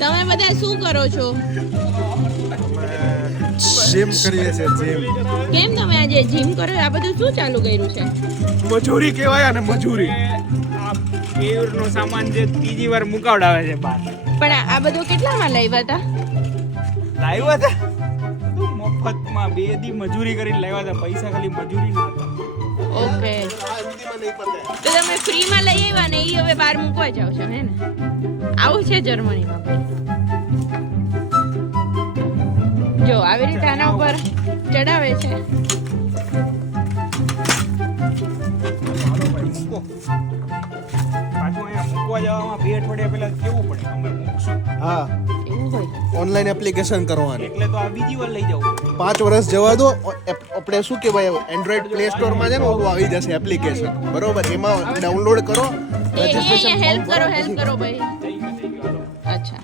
તમે બધા શું કરો છો? જીમ કરીએ છે જીમ. કેમ તમે આજે જીમ કરો? આ બધું શું ચાલુ કર્યું છે? મજૂરી કહેવાય અને મજૂરી. આ કેયુરનો સામાન જે ત્રીજી વાર મુકાવડાવે છે બહાર. પણ આ બધું કેટલામાં લાવ્યા હતા? લાવ્યા હતા બધું મફતમાં 2 દી મજૂરી કરીને લાવ્યા હતા. પૈસા ખાલી મજૂરી ના હતા. ઓકે, તો તમે ફ્રીમાં લઈ આવ્યા ને એ હવે બહાર મૂકવા જાવ છો હે ને? આવું છે જર્મનીમાં ભાઈ. જો આવી રીતે આના ઉપર ચડાવે છે. પાછું અહીંયા મૂકવા જવામાં 2 અઠવાડિયા પહેલા કેવું પડે અમે મૂકશું હા, એવું હોય. ઓનલાઈન એપ્લિકેશન કરવાની. એટલે તો આ બીજી વાર લઈ જવું પડે. 5 વર્ષ જવા દો. આપણે શું કહેવાય, એન્ડ્રોઈડ પ્લે સ્ટોરમાં છે ને ઓલું આવી જશે એપ્લિકેશન, બરોબર? એમાં ડાઉનલોડ કરો, રજીસ્ટ્રેશન હેલ્પ કરો ભાઈ. અચ્છા